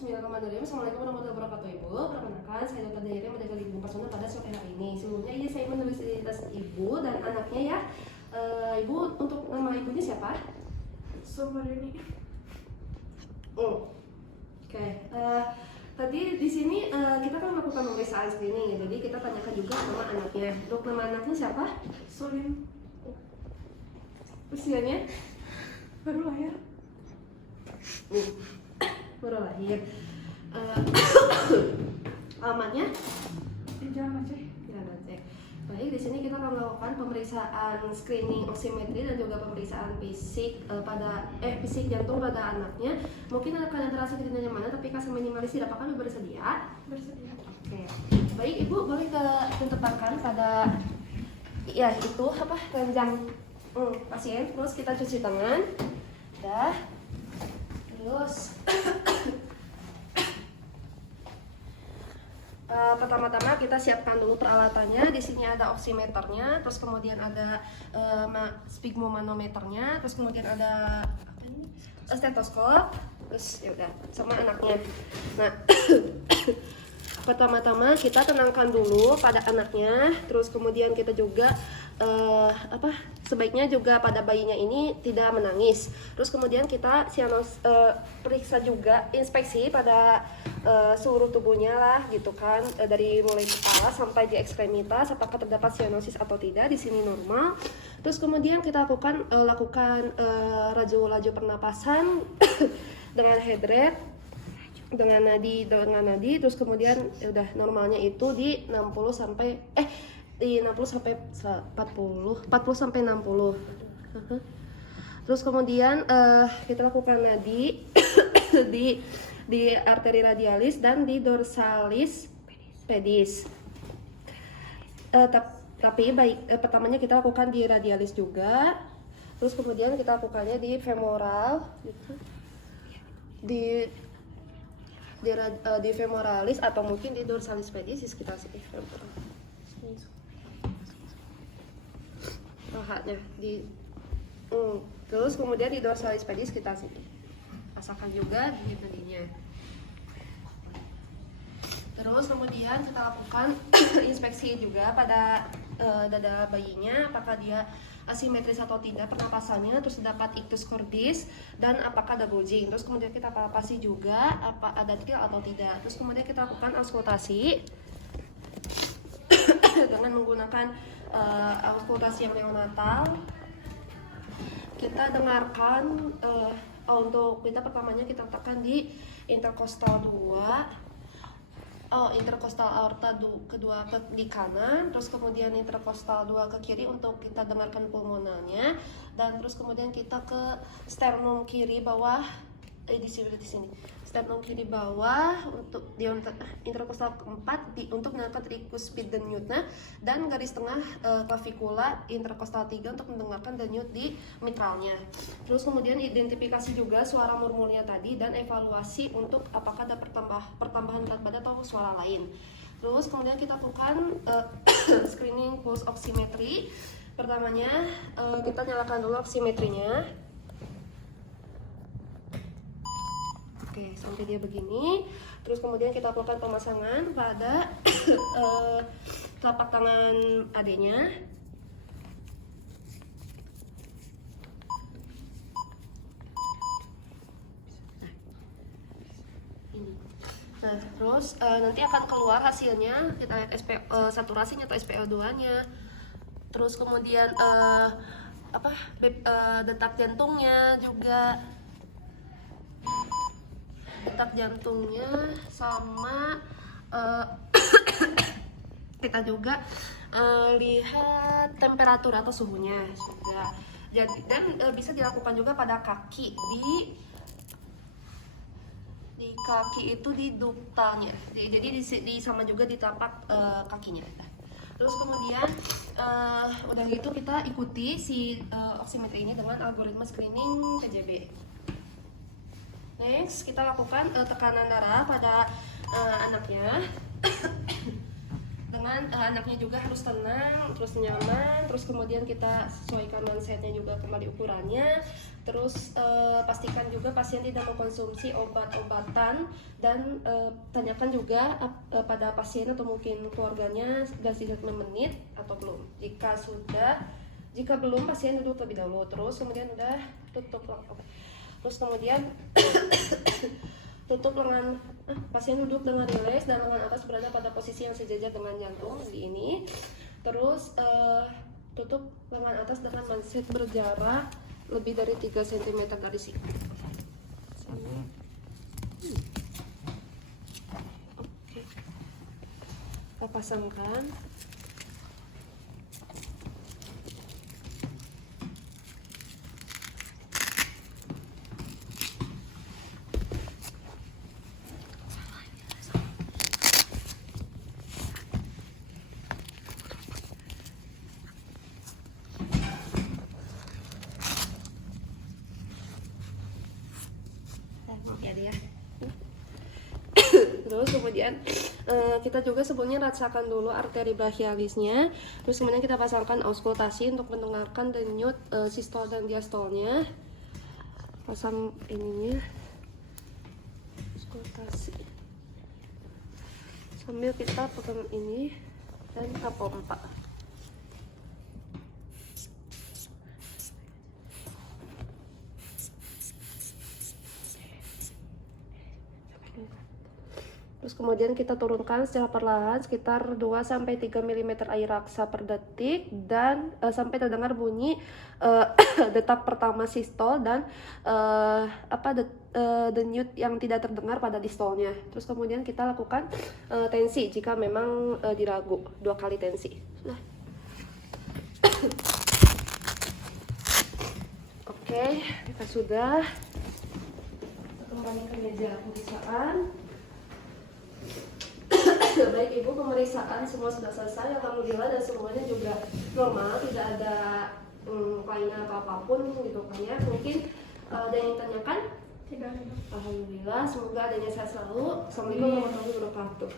Bismillahirrahmanirrahim. Assalamualaikum warahmatullahi wabarakatuh, Ibu. Perkenalkan, saya Dr. Dayari, Medikal Ibu Persona pada sore hari ini. Sebelumnya ini saya menulis identitas Ibu dan anaknya ya. Ibu, untuk nama ibunya siapa? Sumarini. Oke. Tadi di sini kita kan melakukan pemeriksaan screening ya. Jadi kita tanyakan juga nama anaknya. Untuk nama anaknya siapa? Solim. Usianya? Baru lahir. Baru lahir. Alamatnya? Di Jalan Aceh. Ya, Aceh. Baik, di sini kita akan melakukan pemeriksaan screening oximetry dan juga pemeriksaan fisik fisik jantung pada anaknya. Mungkin kalian terasa tidak nyaman, tapi kasih minimalisir. Apakah Ibu bersedia? Bersedia. Oke. Baik, Ibu boleh ditekankan pada ya itu apa ranjang pasien. Terus kita cuci tangan. Dah. Terus pertama-tama kita siapkan dulu peralatannya. Di sini ada oximeternya, terus kemudian ada sphygmomanometernya, terus kemudian ada apa ini? Stetoskop, terus ya udah sama anaknya. Nah, pertama-tama kita tenangkan dulu pada anaknya, terus kemudian kita juga sebaiknya juga pada bayinya ini tidak menangis. Terus kemudian kita periksa juga inspeksi pada seluruh tubuhnya lah gitu kan, dari mulai kepala sampai di ekstremitas apakah terdapat sianosis atau tidak. Di sini normal. Terus kemudian kita lakukan laju pernapasan dengan heart rate, dengan nadi, terus kemudian udah normalnya itu di 60 sampai 40 sampai 60. Terus kemudian kita lakukan nadi di arteri radialis dan di dorsalis pedis. Tapi pertamanya kita lakukan di radialis juga. Terus kemudian kita lakukannya di femoral gitu. Di femoralis atau mungkin di dorsalis pedis sekitar sini. Pahatnya terus kemudian di dorsalis pedis kita sini rasakan juga di nadinya. Terus kemudian kita lakukan inspeksi juga pada dada bayinya, apakah dia asimetris atau tidak pernapasannya, terus terdapat ictus cordis dan apakah ada bulging. Terus kemudian kita palpasi juga apa ada trill atau tidak. Terus kemudian kita lakukan auskultasi dengan menggunakan auskultasi yang neonatal. Kita dengarkan untuk kita pertamanya kita letakkan di interkostal 2, interkostal aorta kedua di kanan, terus kemudian interkostal 2 ke kiri untuk kita dengarkan pulmonalnya, dan terus kemudian kita ke sternum kiri bawah di sini sternum kiri bawah untuk di interkostal keempat untuk mendengarkan tricuspid denyut dan garis tengah clavikula interkostal 3 untuk mendengarkan denyut di mitralnya. Terus kemudian identifikasi juga suara murmurnya tadi dan evaluasi untuk apakah ada pertambahan berat badan atau suara lain. Terus kemudian kita lakukan screening pulse oximetry. Pertamanya kita nyalakan dulu oximetrinya. Oke, sampai dia begini. Terus kemudian kita lakukan pemasangan pada telapak tangan adiknya. Nah, terus nanti akan keluar hasilnya. Kita lihat saturasinya atau SpO2-nya. Terus kemudian detak jantungnya juga. Detak jantungnya sama kita juga lihat temperatur atau suhunya juga. Jadi dan bisa dilakukan juga pada kaki di kaki itu di duktalnya. Jadi sama juga di tapak kakinya. Terus kemudian udah gitu kita ikuti si oximetry ini dengan algoritma screening TJB. Next, kita lakukan tekanan darah pada anaknya dengan anaknya juga harus tenang, terus nyaman, terus kemudian kita sesuaikan mindsetnya juga kembali ukurannya, terus pastikan juga pasien tidak mengkonsumsi obat-obatan dan tanyakan juga pada pasien atau mungkin keluarganya sudah sisa 6 menit atau belum. Jika belum, pasien duduk terlebih dahulu, terus kemudian udah tutup oke. Terus kemudian tutup lengan pasien duduk dengan rileks dan lengan atas berada pada posisi yang sejajar dengan jantung di ini. Terus tutup lengan atas dengan mindset berjarak lebih dari 3 cm dari siku. Oke. Kita pasangkan. Ya. Terus kemudian kita juga sebelumnya rasakan dulu arteri brachialisnya. Terus kemudian kita pasangkan auskultasi untuk mendengarkan denyut sistol dan diastolnya. Pasang ininya auskultasi sambil kita pegang ini dan kita pompa. Terus kemudian kita turunkan secara perlahan sekitar 2-3 mm air raksa per detik dan sampai terdengar bunyi detak pertama sistol dan denyut yang tidak terdengar pada distolnya. Terus kemudian kita lakukan tensi jika memang diragu, 2 kali tensi. Nah. Oke, kita sudah kembali ke meja pemeriksaan. Baik Ibu, pemeriksaan semua sudah selesai, alhamdulillah, dan semuanya juga normal, tidak ada kelainan atau apapun gitu kan ya. Mungkin ada yang ditanyakan? Tidak ada. Alhamdulillah, semoga adanya sehat selalu. Assalamualaikum warahmatullahi wabarakatuh.